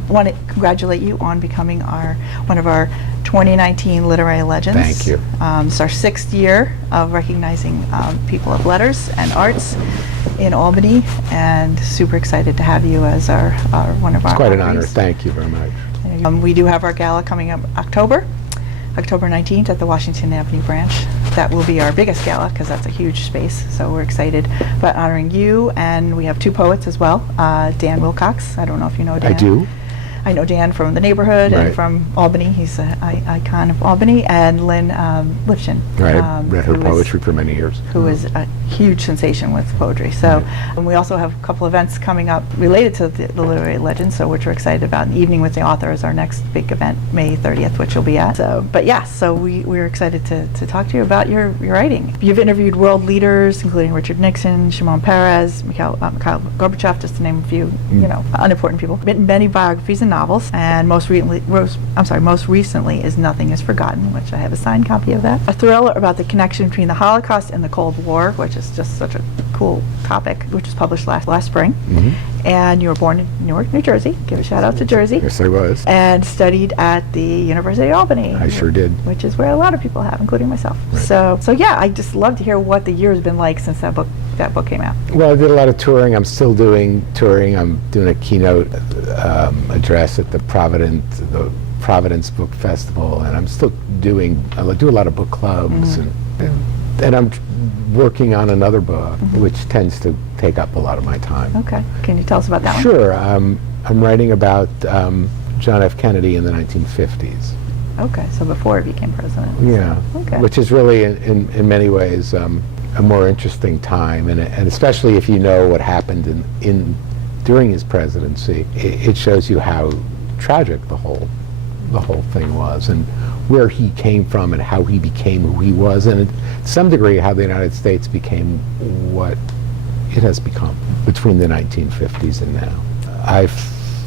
I want to congratulate you on becoming one of our 2019 Literary Legends. Thank you. It's our 6th year of recognizing people of letters and arts in Albany, and super excited to have you as our one of our It's quite an honorees. honor. Thank you very much. We do have our gala coming up October 19th at the Washington Avenue branch. That will be our biggest gala because that's a huge space, so we're excited about honoring you. And we have 2 poets as well. Dan Wilcox, I don't know if you know Dan. I do. I know Dan from the neighborhood Right. and from Albany. He's an icon of Albany. And Lynn Lifshin. Right, I read her poetry for many years. Who is a huge sensation with poetry. So and we also have a couple events coming up related to the Literary Legends, so which we're excited about. The Evening with the Author is our next big event, May 30th, which you'll be at. So, but yeah, so we're excited to talk to you about your writing. You've interviewed world leaders, including Richard Nixon, Shimon Peres, Mikhail Gorbachev, just to name a few, unimportant people. Written many biographies and novels, and most recently is Nothing is Forgotten, which I have a signed copy of that. A thriller about the connection between the Holocaust and the Cold War, which is just such a cool topic, which was published last spring. Mm-hmm. And you were born in Newark, New Jersey. Give a shout out to Jersey. Yes, I was. And studied at the University of Albany. I sure did. Which is where a lot of people have, including myself. Right. So yeah, I just love to hear what the year has been like since that book came out. Well, I did a lot of touring. I'm still doing touring. I'm doing a keynote address at the Providence Book Festival, and I'm still I do a lot of book clubs, mm-hmm. and I'm working on another book, mm-hmm. which tends to take up a lot of my time. Okay. Can you tell us about that one? Sure. I'm writing about John F. Kennedy in the 1950s. Okay, so before he became president. Yeah. Okay. Which is really, in many ways, a more interesting time, and especially if you know what happened during his presidency, it shows you how tragic the whole thing was, and where he came from, and how he became who he was, and to some degree how the United States became what it has become between the 1950s and now.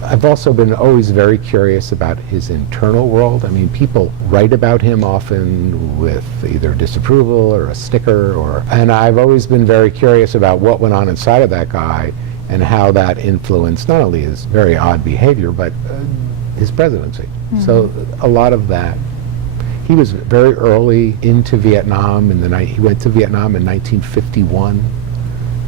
I've also been always very curious about his internal world. I mean, people write about him often with either disapproval or a sticker, and I've always been very curious about what went on inside of that guy and how that influenced not only his very odd behavior, but his presidency. Mm-hmm. So a lot of that. He was very early into Vietnam. He went to Vietnam in 1951.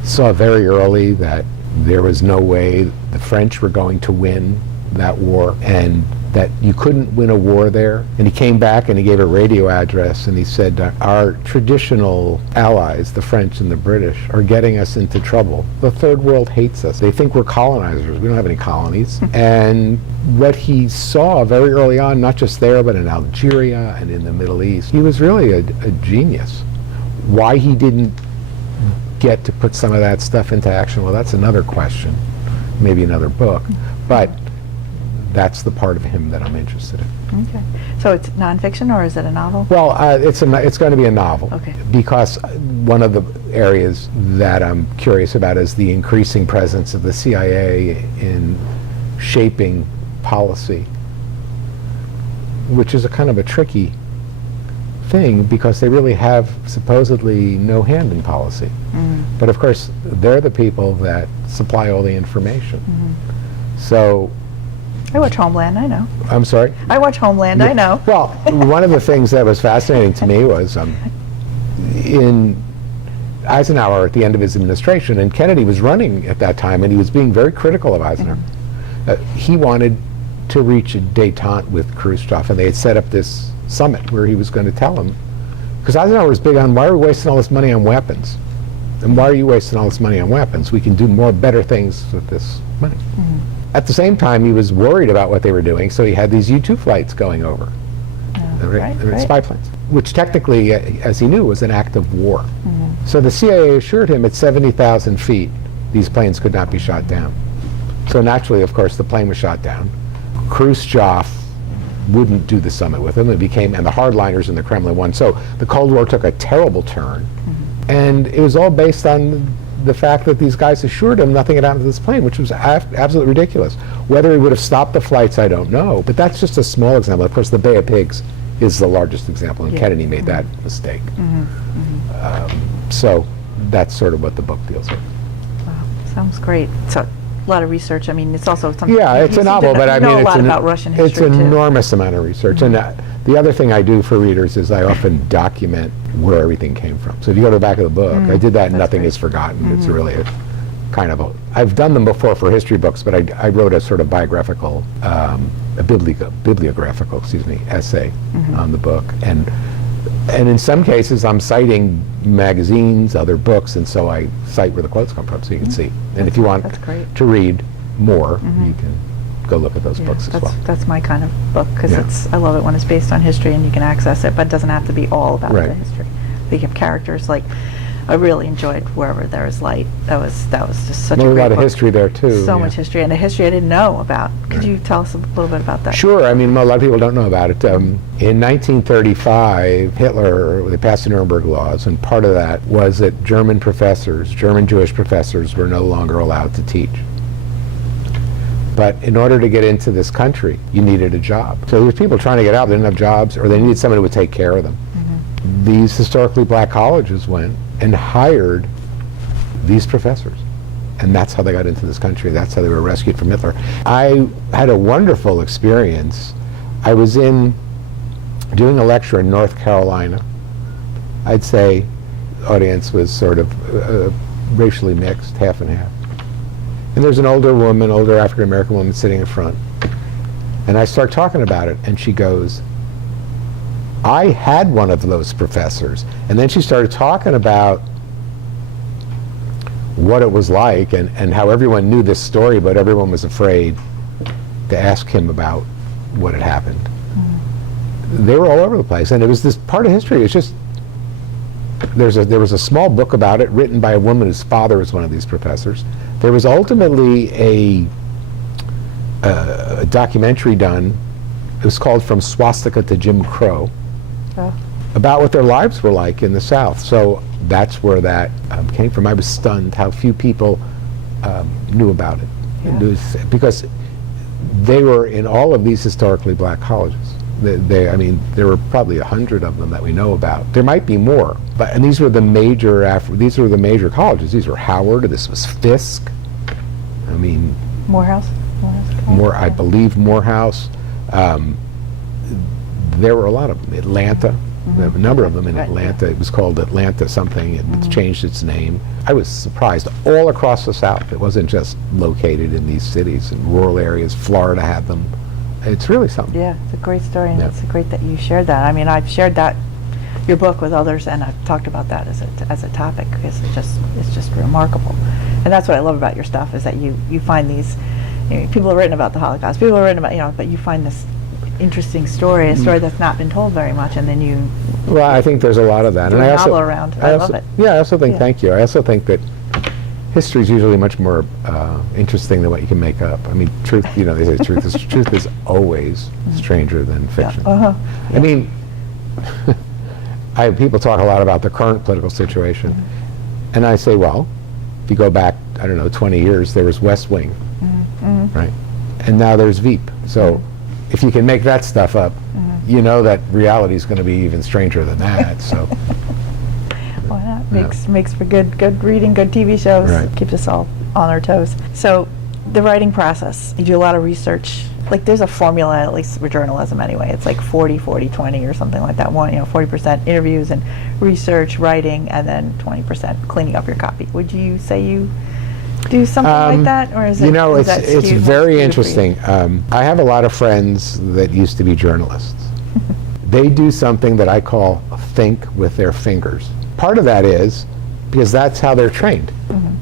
Saw very early that there was no way the French were going to win that war, and that you couldn't win a war there. And he came back and he gave a radio address, and he said, our traditional allies, the French and the British, are getting us into trouble. The Third World hates us. They think we're colonizers. We don't have any colonies. And what he saw very early on, not just there, but in Algeria and in the Middle East, he was really a genius. Why he didn't get to put some of that stuff into action, well, that's another question, maybe another book. But that's the part of him that I'm interested in. Okay. So it's nonfiction, or is it a novel? Well, it's going to be a novel. Okay. Because one of the areas that I'm curious about is the increasing presence of the CIA in shaping policy, which is a kind of a tricky thing because they really have supposedly no hand in policy. Mm. But of course, they're the people that supply all the information. Mm-hmm. So I watch Homeland, I know. I'm sorry? I watch Homeland, I know. Well, one of the things that was fascinating to me was in Eisenhower at the end of his administration, and Kennedy was running at that time, and he was being very critical of Eisenhower. Mm-hmm. He wanted to reach a détente with Khrushchev, and they had set up this summit where he was going to tell him, because Eisenhower was big on, why are we wasting all this money on weapons? And why are you wasting all this money on weapons? We can do better things with this money. Mm-hmm. At the same time, he was worried about what they were doing, so he had these U-2 flights going over, spy planes, which technically, as he knew, was an act of war. Mm-hmm. So the CIA assured him at 70,000 feet, these planes could not be shot down. So naturally, of course, the plane was shot down. Khrushchev wouldn't do the summit with him. It became, and the hardliners in the Kremlin won. So the Cold War took a terrible turn, mm-hmm. and it was all based on the fact that these guys assured him nothing had happened to this plane, which was absolutely ridiculous. Whether he would have stopped the flights, I don't know. But that's just a small example. Of course, the Bay of Pigs is the largest example, and Kennedy made that mistake. Mm-hmm. Mm-hmm. So that's sort of what the book deals with. Wow, sounds great. So lot of research. I mean, it's also something. Yeah, it's a novel, but I mean, know a it's lot about Russian history it's an too. enormous amount of research. And the other thing I do for readers is I often document where everything came from. So if you go to the back of the book, I did that in Nothing is Forgotten. It's really a kind of I've done them before for history books, but I wrote a sort of biographical, a bibliographical, essay on the book. And in some cases, I'm citing magazines, other books, and so I cite where the quotes come from so you can see. And if you want to read more, you can go look at those books as well. That's my kind of book, because Yeah. I love it when it's based on history and you can access it, but it doesn't have to be all about Right. the history. You have characters like, I really enjoyed Wherever There Is Light. That was just such a There's a great lot of book. history there too. So yeah. much history, and a history I didn't know about. Could you tell us a little bit about that? Sure. I mean, a lot of people don't know about it. In 1935, Hitler, they passed the Nuremberg laws, and part of that was that German Jewish professors, were no longer allowed to teach. But in order to get into this country, you needed a job. So there's people trying to get out, they didn't have jobs, or they needed somebody who would take care of them. These historically black colleges went and hired these professors. And that's how they got into this country. That's how they were rescued from Hitler. I had a wonderful experience. I was doing a lecture in North Carolina. I'd say the audience was sort of racially mixed, half and half. And there's an older African-American woman sitting in front. And I start talking about it, and she goes, I had one of those professors. And then she started talking about what it was like and how everyone knew this story, but everyone was afraid to ask him about what had happened. They were all over the place, and it was this part of history. It's just, there was a small book about it written by a woman whose father was one of these professors. There was ultimately a documentary done. It was called From Swastika to Jim Crow, about what their lives were like in the South. So that's where that came from. I was stunned how few people knew about it. Yeah. Because they were in all of these historically black colleges. I mean, there were probably 100 of them that we know about. There might be more, and these were the major colleges. These were Howard. This was Fisk. I mean, Morehouse. I believe Morehouse. There were a lot of them. Atlanta. There were a number of them in Atlanta. It was called Atlanta something. It's changed its name. I was surprised. All across the South. It wasn't just located in these cities and rural areas. Florida had them. It's really something. Yeah, it's a great story, and it's great that you shared that. I mean, I've shared your book with others, and I've talked about that as a topic, because it's just remarkable. And that's what I love about your stuff, is that you find these, people have written about the Holocaust, people have written about, but you find this interesting story, a story that's not been told very much, and then you Well, I think there's a lot of that. do a novel around. I love it. Yeah, I also think, thank you. I also think that history is usually much more interesting than what you can make up. I mean, truth, they say truth is always stranger than fiction. I mean, people talk a lot about the current political situation, and I say, well, if you go back, 20 years, there was West Wing, right? And now there's Veep. So if you can make that stuff up, you know that reality is going to be even stranger than that. So. Why not? Makes for good reading, good TV shows. Right. Keeps us all on our toes. So, the writing process. You do a lot of research. Like, there's a formula, at least for journalism anyway. It's like 40, 40, 20 or something like that. 40% interviews and research, writing, and then 20% cleaning up your copy. Would you say you do something like that, or is it? It's very interesting. I have a lot of friends that used to be journalists. They do something that I call think with their fingers. Part of that is because that's how they're trained.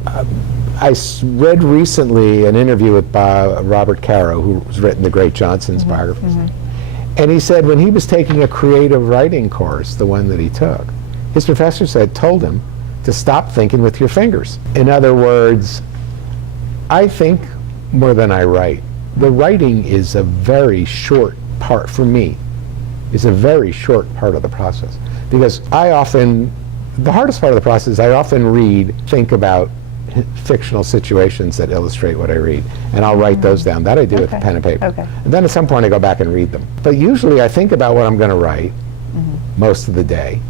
I read recently an interview with Robert Caro, who's written the great Johnson's biographies. And he said when he was taking a creative writing course, the one that he took, his professor told him to stop thinking with your fingers. In other words, I think more than I write. The writing is a very short part, for me, is a very short part of the process. Because the hardest part of the process is I often think about fictional situations that illustrate what I read, and I'll write those down. That I do with pen and paper. And then at some point I go back and read them. But usually I think about what I'm going to write most of the day,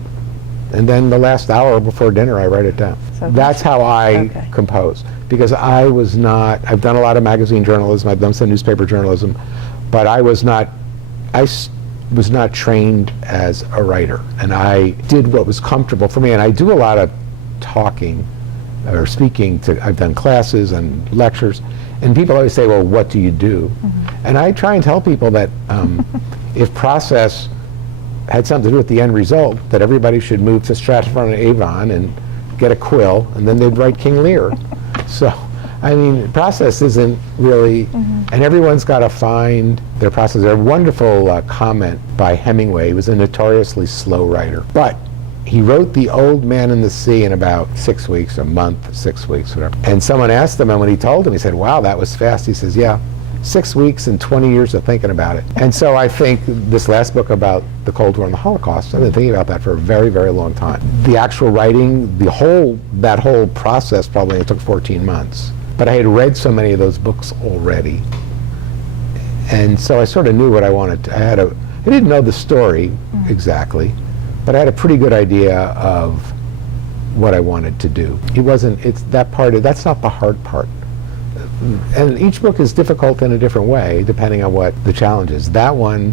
and then the last hour before dinner I write it down. So That's how I okay. compose, because I've done a lot of magazine journalism, I've done some newspaper journalism, but I was not trained as a writer, and I did what was comfortable for me, and I do a lot of talking or speaking I've done classes and lectures, and people always say, well, what do you do? And I try and tell people that if process had something to do with the end result, that everybody should move to Stratford on Avon and get a quill, and then they'd write King Lear. So, I mean, process isn't really, and everyone's got to find their process. There's a wonderful comment by Hemingway. He was a notoriously slow writer, but he wrote The Old Man and the Sea in about 6 weeks, a month, 6 weeks, whatever. And someone asked him, and when he told him, he said, wow, that was fast. He says, yeah, 6 weeks and 20 years of thinking about it. And so I think this last book about the Cold War and the Holocaust, I've been thinking about that for a very, very long time. The actual writing, that whole process probably only took 14 months. But I had read so many of those books already. And so I sort of knew what I wanted. I didn't know the story exactly, but I had a pretty good idea of what I wanted to do. That's not the hard part. And each book is difficult in a different way, depending on what the challenge is. That one,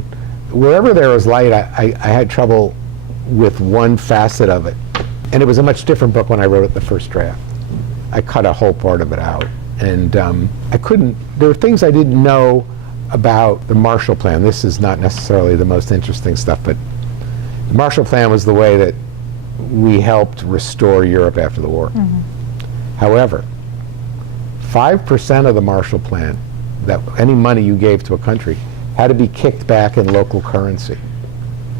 wherever there was light, I had trouble with one facet of it. And it was a much different book when I wrote it the first draft. I cut a whole part of it out. And there were things I didn't know about the Marshall Plan. This is not necessarily the most interesting stuff, but the Marshall Plan was the way that we helped restore Europe after the war. However, 5% of the Marshall Plan, that any money you gave to a country, had to be kicked back in local currency.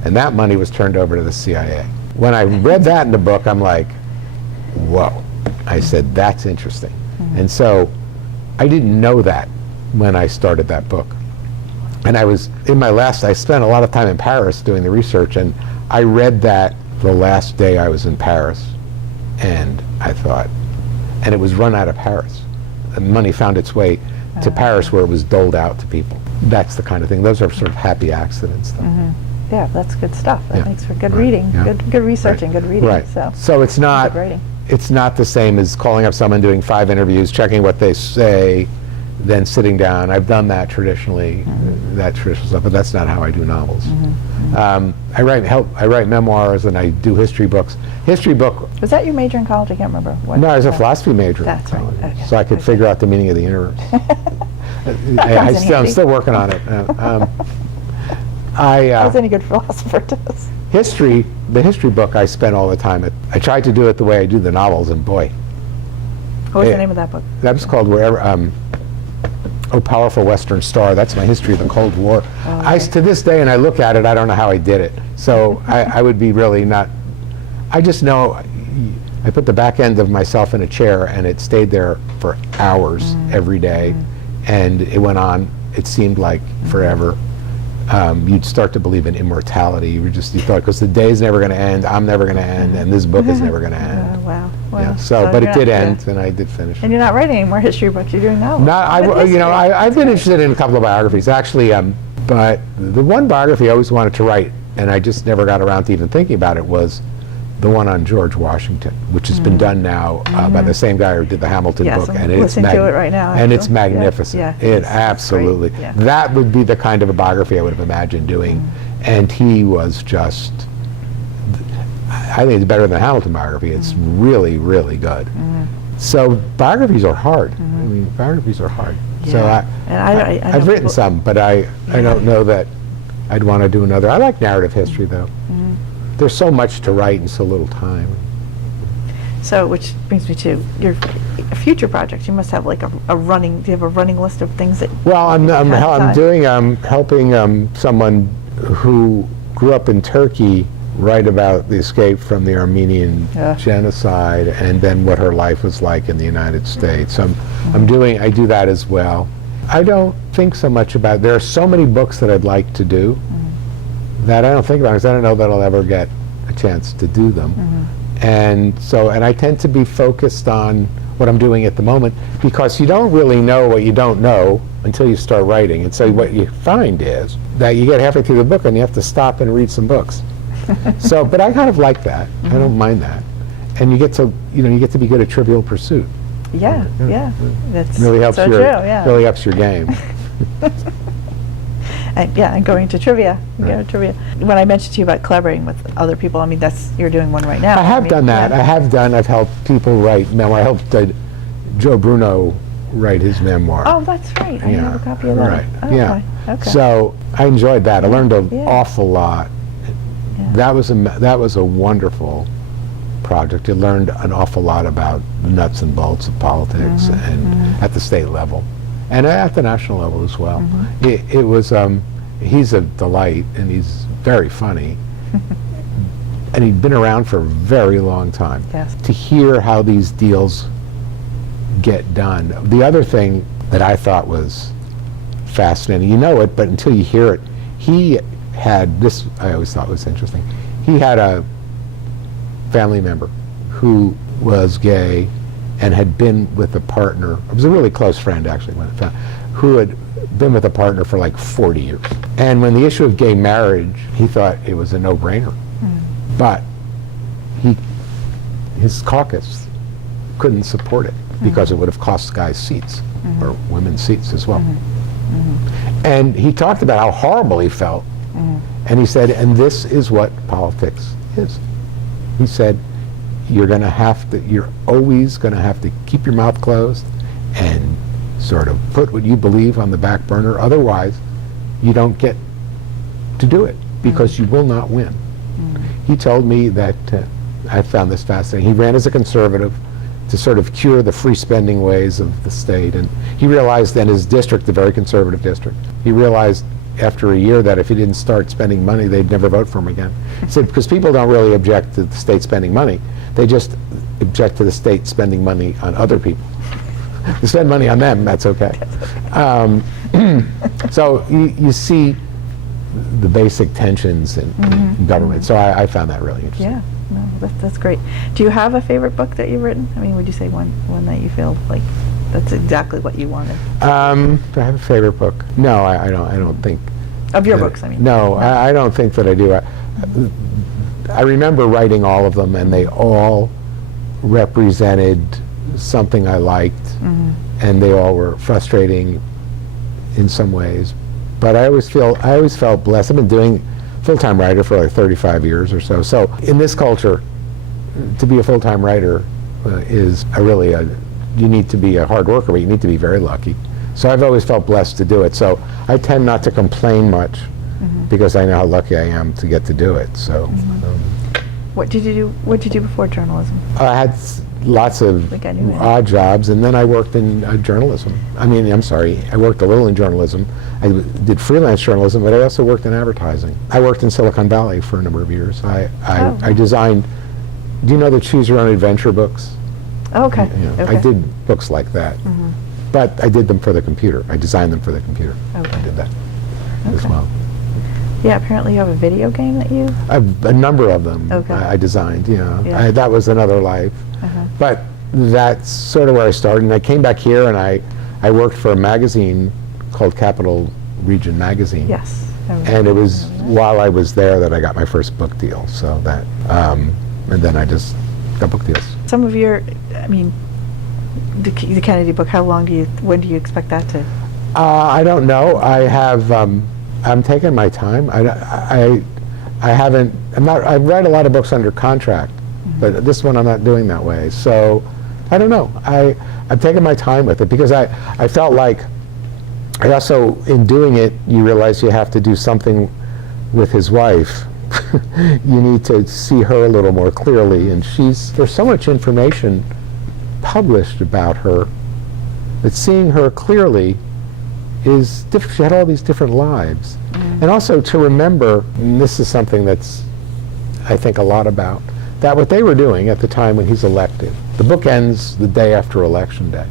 And that money was turned over to the CIA. When I read that in the book, I'm like, whoa. I said, that's interesting. And so I didn't know that when I started that book. And I spent a lot of time in Paris doing the research, and I read that the last day I was in Paris, and I thought, and it was run out of Paris. And money found its way to Paris, where it was doled out to people. That's the kind of thing. Those are sort of happy accidents, though. Yeah, that's good stuff. That makes for good Right. reading, Yeah. good research and good reading. Right. So it's not good writing. It's not the same as calling up someone, doing 5 interviews, checking what they say, then sitting down. I've done that traditionally, that traditional stuff, but that's not how I do novels. I write memoirs and I do history books. History book. Was that your major in college? I can't remember. No, I was a philosophy major in That's right. college, Okay. so I could figure out the meaning of the universe. I'm still working on it. How is any good philosopher does? The history book I spent all the time. I tried to do it the way I do the novels, and boy. What was the name of that book? That was called Oh Powerful Western Star. That's my history of the Cold War. To this day, and I look at it, I don't know how I did it. So I would be really not, I just know I put the back end of myself in a chair, and it stayed there for hours every day, and it went on, it seemed like forever. You'd start to believe in immortality. You thought, because the day's never going to end, I'm never going to end, and this book is never going to end. Wow. Yeah, but it did end, and I did finish. And you're not writing any more history books. You're doing novels. I've been interested in a couple of biographies, actually. But the one biography I always wanted to write, and I just never got around to even thinking about it, was the one on George Washington, which has been done now by the same guy who did the Hamilton book, I'm and it's listening to it right now. and it's magnificent. It absolutely. Yeah. That would be the kind of a biography I would have imagined doing, and he was just. I think it's better than the Hamilton biography. It's really, really good. So biographies are hard. I mean, biographies are hard. So I've written some, but I don't know that I'd want to do another. I like narrative history, though. There's so much to write and so little time. So, which brings me to your future projects. You must have like a running. Do you have a running list of things that? Well, I'm helping someone who grew up in Turkey write about the escape from the Armenian genocide, and then what her life was like in the United States. I do that as well. I don't think so much about. There are so many books that I'd like to do that I don't think about, because I don't know that I'll ever get a chance to do them. And I tend to be focused on what I'm doing at the moment, because you don't really know what you don't know until you start writing. And so what you find is that you get halfway through the book and you have to stop and read some books. So, but I kind of like that. I don't mind that. And you get to, you get to be good at Trivial Pursuit. Yeah, yeah. That's Really helps so your, true, yeah. really ups your game. And going to trivia. Right. Go to trivia. When I mentioned to you about collaborating with other people, I mean, you're doing one right now. I have done that. Yeah. I've helped people write memoir. I helped Joe Bruno write his memoir. Oh, that's right. I have a copy of that. Right. Oh, Yeah. Okay. So I enjoyed that. I learned an Yeah. awful lot. Yeah. That was a wonderful project. You learned an awful lot about the nuts and bolts of politics and at the state level and at the national level as well. It was he's a delight and he's very funny. And he'd been around for a very long time. Yes. To hear how these deals get done. The other thing that I thought was fascinating, you know it, but until you hear it, he had this, I always thought was interesting. He had a family member who was gay and had been with a partner, it was a really close friend actually, who had been with a partner for like 40 years. And when the issue of gay marriage, he thought it was a no-brainer. But his caucus couldn't support it because it would have cost guys seats or women's seats as well. And he talked about how horrible he felt. And he said, and this is what politics is. He said, you're always going to have to keep your mouth closed and sort of put what you believe on the back burner. Otherwise, you don't get to do it because you will not win. He told me that, I found this fascinating, he ran as a conservative to sort of cure the free spending ways of the state. And he realized in his district, the very conservative district, he realized after a year that if he didn't start spending money, they'd never vote for him again. He said, because people don't really object to the state spending money, they just object to the state spending money on other people. You spend money on them, that's okay. So you see the basic tensions in government. So I found that really interesting. Yeah, no, that's great. Do you have a favorite book that you've written? I mean, would you say one that you feel like that's exactly what you wanted? Do I have a favorite book? No, I don't think. Of your books, I mean. No, I don't think that I do. I remember writing all of them, and they all represented something I liked, and they all were frustrating in some ways. But I always felt blessed. I've been doing full-time writer for like 35 years or so. So in this culture, to be a full-time writer is you need to be a hard worker, but you need to be very lucky. So I've always felt blessed to do it. So I tend not to complain much because I know how lucky I am to get to do it. So What did you do before journalism? I had lots of odd jobs, and then I worked in journalism. I worked a little in journalism. I did freelance journalism, but I also worked in advertising. I worked in Silicon Valley for a number of years. I designed, do you know the Choose Your Own Adventure books? Oh, okay. I did books like that, but I did them for the computer. I designed them for the computer. Okay. I did that as well. Yeah, apparently you have a video game that you... A number of them Okay. I designed, Yeah. that was another life. But that's sort of where I started, and I came back here and I worked for a magazine called Capital Region Magazine. Yes. And it was while I was there that I got my first book deal, so that, and then I just got book deals. Some of your, the Kennedy book, when do you expect that to? I don't know. I'm taking my time. I write a lot of books under contract, but this one I'm not doing that way. So I don't know. I'm taking my time with it because I felt like, I also, in doing it, you realize you have to do something with his wife. You need to see her a little more clearly, and there's so much information published about her that seeing her clearly is different. She had all these different lives. And also to remember, and this is something that's, I think a lot about, that what they were doing at the time when he's elected, the book ends the day after Election Day,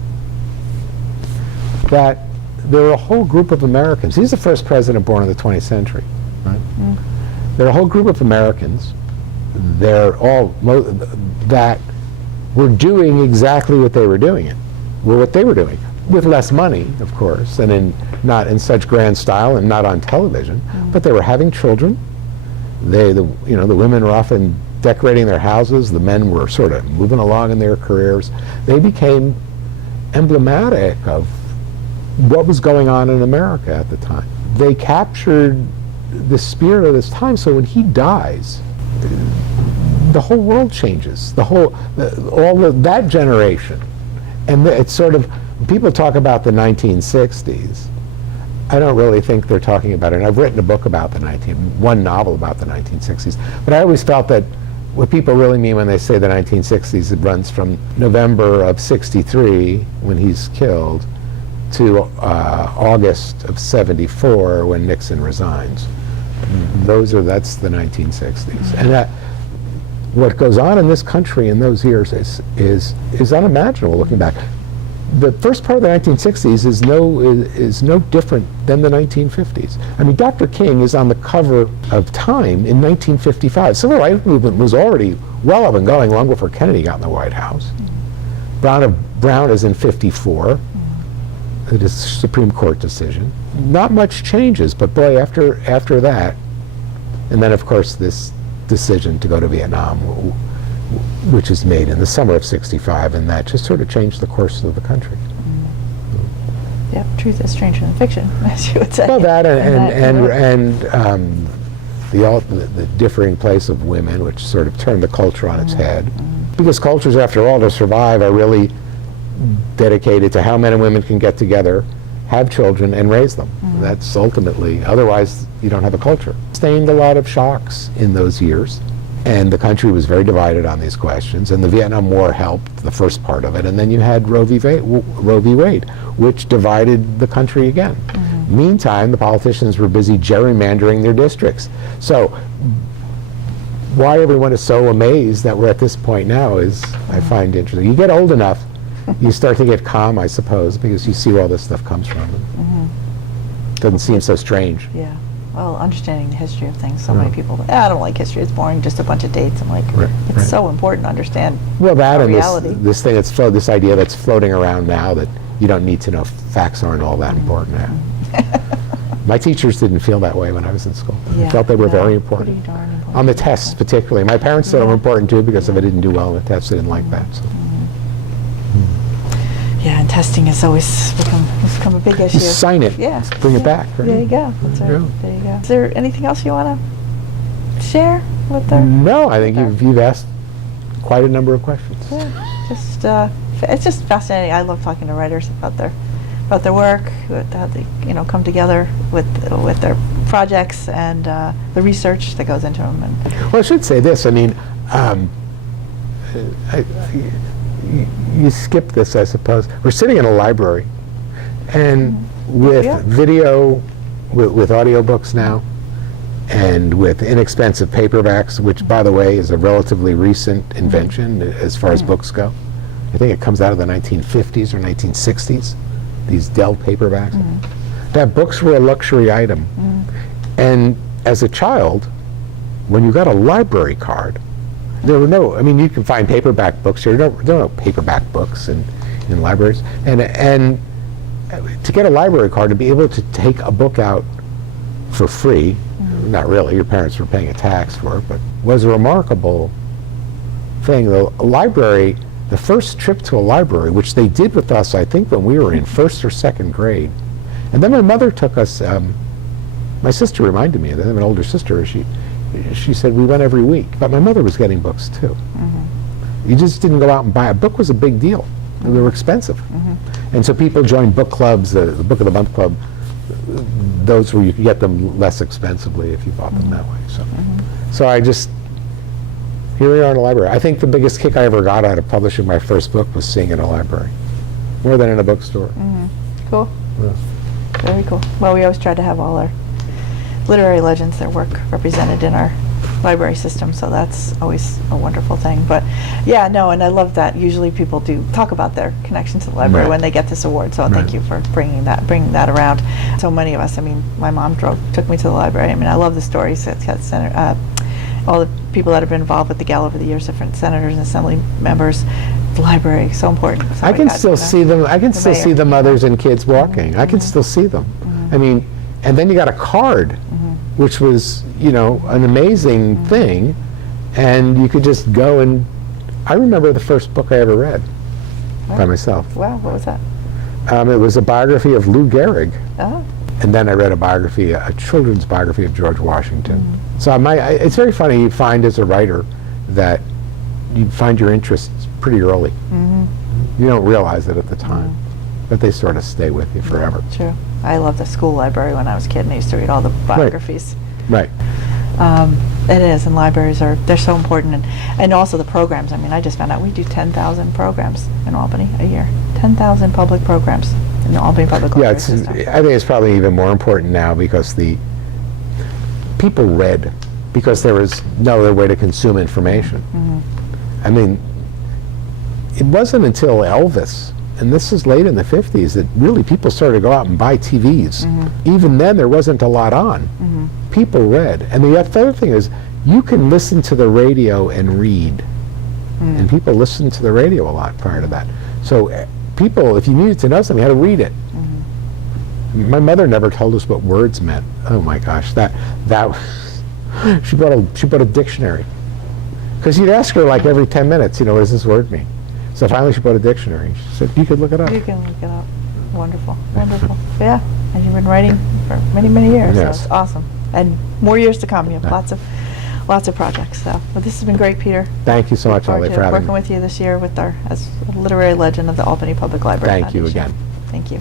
that there were a whole group of Americans. He's the first president born in the 20th century, right? There are a whole group of Americans, that were doing exactly what they were doing with less money, of course, and not in such grand style and not on television, but they were having children. The women were often decorating their houses. The men were sort of moving along in their careers. They became emblematic of what was going on in America at the time. They captured the spirit of this time, so when he dies, the whole world changes. That generation. And it's sort of, when people talk about the 1960s, I don't really think they're talking about it. And I've written a book about one novel about the 1960s, but I always felt that what people really mean when they say the 1960s, it runs from November of '63, when he's killed, to August of '74, when Nixon resigns. That's the 1960s. And what goes on in this country in those years is unimaginable looking back. The first part of the 1960s is no different than the 1950s. I mean, Dr. King is on the cover of Time in 1955. Civil rights movement was already well up and going long before Kennedy got in the White House. Brown is in '54. It is a Supreme Court decision. Not much changes, but boy, after that, and then of course this decision to go to Vietnam, which is made in the summer of '65, and that just sort of changed the course of the country. Yep, truth is stranger than fiction, as you would say. Well, that and the differing place of women, which sort of turned the culture on its head. Because cultures, after all, to survive, are really dedicated to how men and women can get together, have children, and raise them. That's ultimately, otherwise you don't have a culture. Sustained a lot of shocks in those years, and the country was very divided on these questions, and the Vietnam War helped the first part of it, and then you had Roe v. Wade, which divided the country again. Meantime, the politicians were busy gerrymandering their districts. So why everyone is so amazed that we're at this point now is, I find interesting. You get old enough, you start to get calm, I suppose, because you see where all this stuff comes from. Doesn't seem so strange. Yeah. Well, understanding the history of things. So many people, I don't like history. It's boring, just a bunch of dates. I'm like, it's so important to understand. Well, that and reality. this thing this idea that's floating around now that you don't need to know. Facts aren't all that important now. My teachers didn't feel that way when I was in school. Yeah, I felt they were very important. Pretty darn important. On the tests, particularly. My parents said they were important too, because if I didn't do well on the tests, they didn't like that. So. Yeah, and testing has always become a big issue. You sign it. Yeah. Bring it back. Right? There you go. That's right. Yeah. There you go. Is there anything else you want to share with our? No, I think you've asked quite a number of questions. Yeah, it's just fascinating. I love talking to writers about their work, how they come together with their projects and the research that goes into them. And well, I should say this. I mean, you skip this, I suppose. We're sitting in a library, and with video, with audiobooks now, and with inexpensive paperbacks, which, by the way, is a relatively recent invention as far as books go. I think it comes out of the 1950s or 1960s, these Dell paperbacks. That books were a luxury item. And as a child, when you got a library card, there were no, I mean, you can find paperback books here. There are no paperback books in libraries. And to get a library card, to be able to take a book out for free, not really, your parents were paying a tax for it, but was a remarkable thing. The library, the first trip to a library, which they did with us, I think, when we were in first or second grade. And then my mother took us, my sister reminded me, I have an older sister, she said we went every week, but my mother was getting books too. You just didn't go out and buy a book. Was a big deal. They were expensive. And so people joined book clubs, the Book of the Month Club, those where you could get them less expensively if you bought them that way. So here we are in a library. I think the biggest kick I ever got out of publishing my first book was seeing it in a library, more than in a bookstore. Cool. Yeah. Very cool. Well, we always try to have all our literary legends, their work represented in our library system, so that's always a wonderful thing. But yeah, no, and I love that usually people do talk about their connection to the library when they get this award, so thank you for bringing that around. So many of us, I mean, my mom took me to the library. I mean, I love the stories that all the people that have been involved with the GAL over the years, different senators and assembly members. The library, so important. I can still see them. I can still see the mothers and kids walking. I can still see them. I mean, and then you got a card, which was, an amazing thing, and you could just go and. I remember the first book I ever read by myself. Wow, what was that? It was a biography of Lou Gehrig. Oh. And then I read a children's biography of George Washington. So it's very funny, you find as a writer that you find your interests pretty early. You don't realize it at the time, but they sort of stay with you forever. True. I loved the school library when I was a kid, and I used to read all the biographies. Right. It is, and libraries they're so important, and also the programs. I mean, I just found out we do 10,000 programs in Albany a year. 10,000 public programs in the Albany Public Library system. I think it's probably even more important now because the people read because there was no other way to consume information. I mean, it wasn't until Elvis, and this is late in the 50s, that really people started to go out and buy TVs. Even then, there wasn't a lot on. People read. And the other thing is, you can listen to the radio and read. And people listened to the radio a lot prior to that. So people, if you needed to know something, you had to read it. My mother never told us what words meant. Oh my gosh, that she bought a dictionary. Because you'd ask her like every 10 minutes, what does this word mean? So finally she bought a dictionary. She said, you could look it up. You can look it up. Wonderful, wonderful. Yeah, and you've been writing for many, many years, Yes. so it's awesome. And more years to come. You have lots of projects. So, but this has been great, Peter. Thank you so much, Look Holly, forward for to having working me. with you this year with as a literary legend of the Albany Public Library Thank you Foundation. again. Thank you.